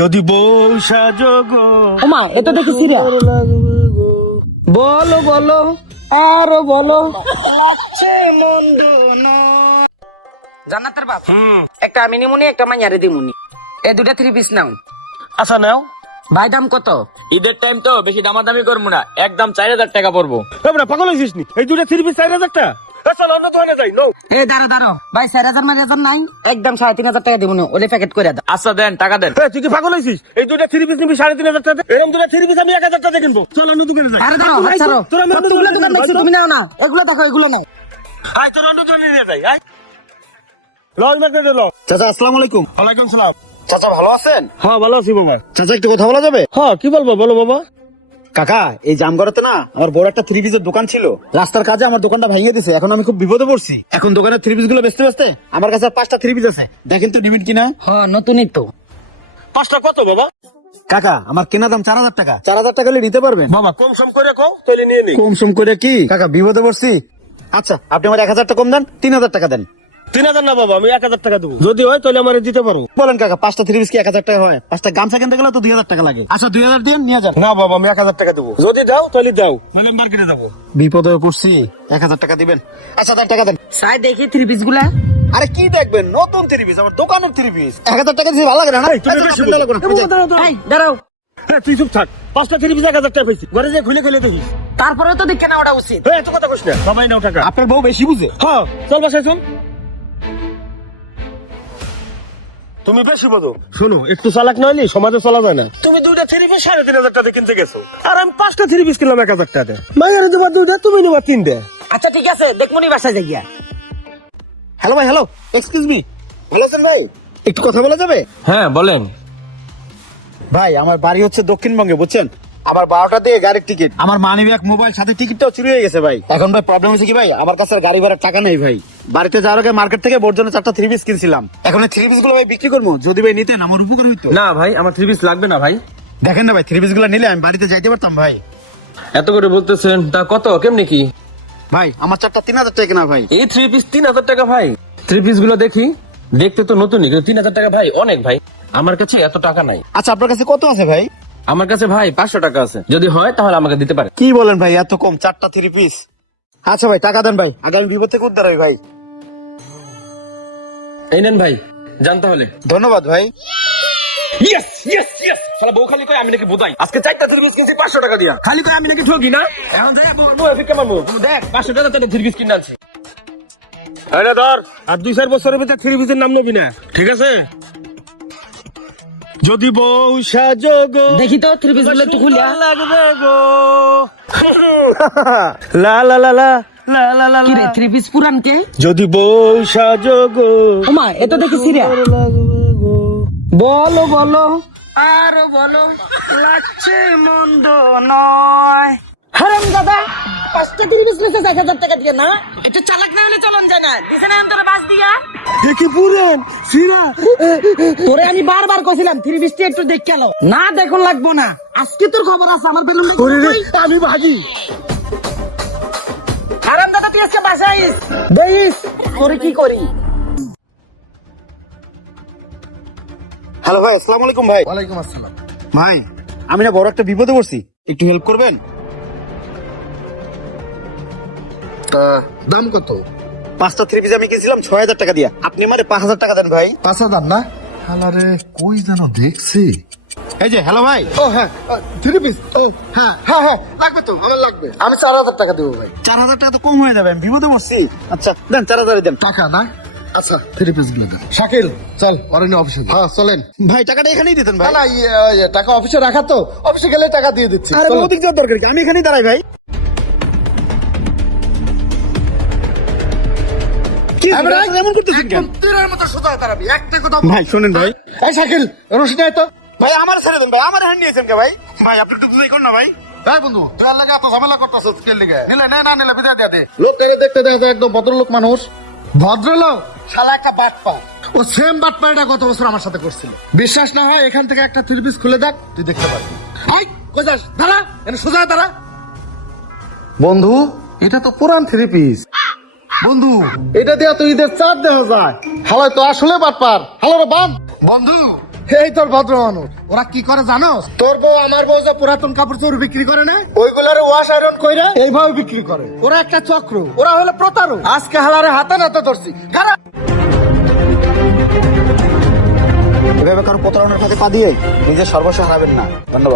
যদি বউ সাজগো ওমা এটা দেখি সিরিয়াল বলো বলো আরো বলো লাগছে মন্দ জান্নাতের বাপ একটা আমি নিমুনি একটা মাইয়ারে দিমুনি এই দুটা 3 পিস নাও আচ্ছা নাও। ভাই দাম কত? ঈদের টাইম তো বেশি দামাদামি করবো না, একদম 4000 টাকা পড়বো। তোমরা পাগল হয়েছিস নি? এই দুটা 3 পিস 4000 টাকা। চল অন্য দোকানে যাই। নো এই দাঁড়া ভাই 4000 মারিয়াজার নাই, একদম 3500 টাকা দিমুনি, ওলে প্যাকেট করে দাও। আচ্ছা দেন, টাকা দেন। তুই কি পাগল হয়েছিস? এই দুটা 3 পিস নিবি 3500 টাকা। এরকম দুটা 3 পিস আমি 1000 টাকা কিনবো। চল অন্য দোকানে যাই। আরে দাঁড়াও হাত ছাড়ো, কতগুলো দোকান দেখছো তুমি, নাও না এগুলো দেখো, এগুলো নাও। আয় তোর অন্য দোকানে নিয়ে যাই। আয় লজ মার্কেটে ল। চাচা আসসালামু আলাইকুম। ওয়ালাইকুম সালাম। চাচা ভালো আছেন? হ্যাঁ ভালো আছি বাবা। চাচা একটু কথা বলা যাবে? হ্যাঁ কি বলবো বলো বাবা। কাকা এই জামগড়াতে না আমার বড় একটা 3 পিসের দোকান ছিল, রাস্তার কাজে আমার দোকানটা ভেঙে দিছে, এখন আমি খুব বিপদে পড়ছি। এখন দোকানের 3 পিস গুলো বেচতে আমার কাছে আর 5টা 3 পিস আছে, দেখেন তো নিবেন কিনা। হ্যাঁ নতুনই তো। 5টা কত বাবা? কাকা আমার কেনা দাম 4000 টাকা, 4000 টাকা হলে নিতে পারবেন? বাবা কম সম করে কও তাহলে নিয়ে নিই। কম সম করে কি কাকা, বিপদে পড়ছি। আচ্ছা আপনি আমার 1000 টাকা কম দেন, 3000 টাকা দেন। 3000 না বাবা, আমি 1000 টাকা দেবো। যদি হয় তাহলে আমারে দিতে পারো। বলেন কাকা 5টা 3 পিস কি 1000 টাকা হয়? 5টা গামছা কিনতে গেলে তো 2000 টাকা লাগে। আচ্ছা 2000 দিন নিয়ে যান। না বাবা আমি 1000 টাকা দেবো। যদি দাও তাহলে দাও, নাহলে মার্কেটে যাবো। বিপদে পড়ছি, 1000 টাকা দিবেন। আচ্ছা দেন টাকা দেন। সাই দেখি 3 পিস গুলা। আরে কি দেখবেন, নতুন 3 পিস, আমার দোকানের 3 পিস। 1000 টাকা দিয়ে ভালো লাগে না? এই, তুমি আচ্ছা, বেশি আপনি ভালো করেন। এই দাঁড়াও, হ্যাঁ তুই চুপ থাক। 5টা 3 পিস 1000 টাকা পাইছি, ঘরে যে খুলে খুলে দেখিস। তারপরে তো দেখে না ওটা উচিত। হ্যাঁ এত কথা কইস না, সবাই নাও টাকা। আপনার বউ বেশি বুঝে। হ্যাঁ চল বাসায় চল। তুমি বেশি বোঝো। শোনো একটু চালাক না হলে সমাজে চলা যায় না। তুমি দুইটা 3 পিস 3500 টাকা কিনতে গেছো, আর আমি 5টা 3 পিস কিনলাম 1000 টাকা। মাইয়ারে দেবা দুইটা, তুমি নেবা 3টা। আচ্ছা ঠিক আছে, দেখমনি বাসায় যাইয়া। হ্যালো ভাই, হ্যালো, এক্সকিউজ মি, ভালো আছেন ভাই? একটু কথা বলা যাবে? হ্যাঁ বলেন। ভাই আমার বাড়ি হচ্ছে দক্ষিণবঙ্গে, বুঝছেন? আমার 12টা দিয়ে গাড়ির টিকিট, আমার মানি ব্যাগ, মোবাইল, সাথে টিকিটটাও চুরি হয়ে গেছে ভাই। এখন ভাই প্রবলেম হচ্ছে কি ভাই, আমার কাছে আর গাড়ি ভাড়ার টাকা নেই ভাই। বাড়িতে যাওয়ার আগে মার্কেট থেকে বোর জন্য 4টা 3 পিস কিনছিলাম, এখন এই 3 পিস গুলো ভাই বিক্রি করবো। যদি ভাই নিতেন আমার উপকার হইতো। না ভাই, আমার 3 পিস লাগবে না ভাই। দেখেন না ভাই, 3 পিস গুলো নিলে আমি বাড়িতে যাইতে পারতাম ভাই। এত করে বলতেছেন, তা কত কেমনি কি? ভাই আমার 4টা 3000 টাকা কেনা ভাই। এই 3 পিস 3000 টাকা ভাই? 3 পিস গুলো দেখি, দেখতে তো নতুনই, কিন্তু 3000 টাকা ভাই অনেক ভাই। আমার কাছে এত টাকা নাই। আচ্ছা আপনার কাছে কত আছে ভাই? আমার কাছে ভাই 500 টাকা আছে, যদি হয় তাহলে আমাকে দিতে পারে। কি বলেন ভাই, এত কম? 4টা 3 পিস? আচ্ছা ভাই টাকা দেন ভাই, আগামী বিপদ থেকে উদ্ধার হয় ভাই। এই নেন ভাই, জান তাহলে। ধন্যবাদ ভাই। ইয়েস ইয়েস ইয়েস, শালা বউ খালি কয় আমি নাকি বোধাই। আজকে 4টা 3 পিস কিনছি 500 টাকা দিয়া, খালি কয় আমি নাকি ঠকি না। এখন দেখ বউ ফিকে মারবো, দেখ 500 টাকা তো 3 পিস কিনে আনছি। আরে ধর, আর 2-4 বছরের ভিতরে 3 পিসের নাম নবি না, ঠিক আছে? যদি বউ সাজগো দেখি তো 3 পিস গুলো একটু খুলিয়া। লাগবে গো লা লা লা লা লা লা লা। কি রে 3 পিস পুরান কে? যদি বউ সাজগো ওমা এটা দেখি সিরিয়াল বলো বলো আরো বলো লাগছে মন্দ নয়। হারাম দাদা 5টা 3 পিস লেছে 1000 টাকা দিয়ে না, একটু চালাক না হলে চলন যায় না। দিছে না অন্তরে বাস দিয়া। দেখি পুরেন সিরা। তোরে আমি বারবার কইছিলাম 3 পিসটি একটু দেখে আলো না, দেখুন লাগবো না। আজকে তোর খবর আছে, আমার বেলুন ওরে রে, আমি ভাগি। হারাম দাদা তুই আজকে বাসায় আইস, দেইস তোরে কি করি। হ্যালো ভাই, আসসালামু আলাইকুম ভাই। ওয়ালাইকুম আসসালাম। ভাই আমি না বড় একটা বিপদে পড়ছি, একটু হেল্প করবেন? তা দাম কত? 5টা 3 পিস আমি কিনছিলাম 6000 টাকা দিয়া, আপনি আমারে 5000 টাকা দেন ভাই। 5000 না? হালারে কই যেন দেখছি। এই যে হ্যালো ভাই। ও হ্যাঁ 3 পিস। ও হ্যাঁ হ্যাঁ হ্যাঁ লাগবে তো, আমার লাগবে। আমি 4000 টাকা দেবো ভাই। 4000 টাকা তো কম হয়ে যাবে, আমি বিপদে পড়ছি। আচ্ছা দেন 4000 দেন। টাকা না? আচ্ছা 3 পিস গুলো দেন। শাকিল চল অরণ্য অফিসে। হ্যাঁ চলেন। ভাই টাকাটা এখানেই দিতেন না ভাই। না টাকা অফিসে রাখা তো, অফিসে গেলে টাকা দিয়ে দিচ্ছি। আরে চলেন। ওদিক যাওয়ার দরকার কি, আমি এখানেই দাঁড়াই ভাই। কি এই বেটা, এমন করতেছেন কেন? একদম তীরের মতো সোজা দাঁড়াবি, একটা কথা ভাই শোনেন ভাই। এই শাকিল রশিদ আয় তো। ভাই আমার ছেড়ে দেন ভাই, আমার হ্যান্ড নিয়েছেন কে ভাই? ভাই আপনি একটু বুঝাই করুন না ভাই। এই বন্ধু তুই আর লাগে এত ঝামেলা করতেছিস কে লিগে? নিলে নে, না নিলে বিদায় দিয়ে দে। লোক এর দেখতে দেখা যায় একদম ভদ্রলোক মানুষ। ভদ্রলোক শালা একটা বাটপা। ও সেম বাটপাটা গত বছর আমার সাথে করছিল। বিশ্বাস না হয় এখান থেকে একটা 3 পিস খুলে দেখ, তুই দেখতে পারবি। এই কই যাস? দাঁড়া, এনে সোজা দাঁড়া। বন্ধু এটা তো পুরান 3 পিস। বন্ধু এটা দিয়া তো ঈদের চাঁদ দেখা যায়। হালাই তো আসলে বাটপার। হালো রে বাম। বন্ধু এই তোর ভদ্র মানুষ ওরা কি করে জানো? তোর বউ আমার বউ যে পুরাতন কাপড় চোপড় বিক্রি করে না, ওইগুলারে ওয়াশ আয়রন কইরা এইভাবে বিক্রি করে। ওরা একটা চক্র, ওরা হলো প্রতারক। আজকে হালারে হাতে নাতে ধরছি। খারাপ এভাবে কারো প্রতারণার কাছে পা দিয়ে নিজের সর্বস্ব হারাবেন না। ধন্যবাদ।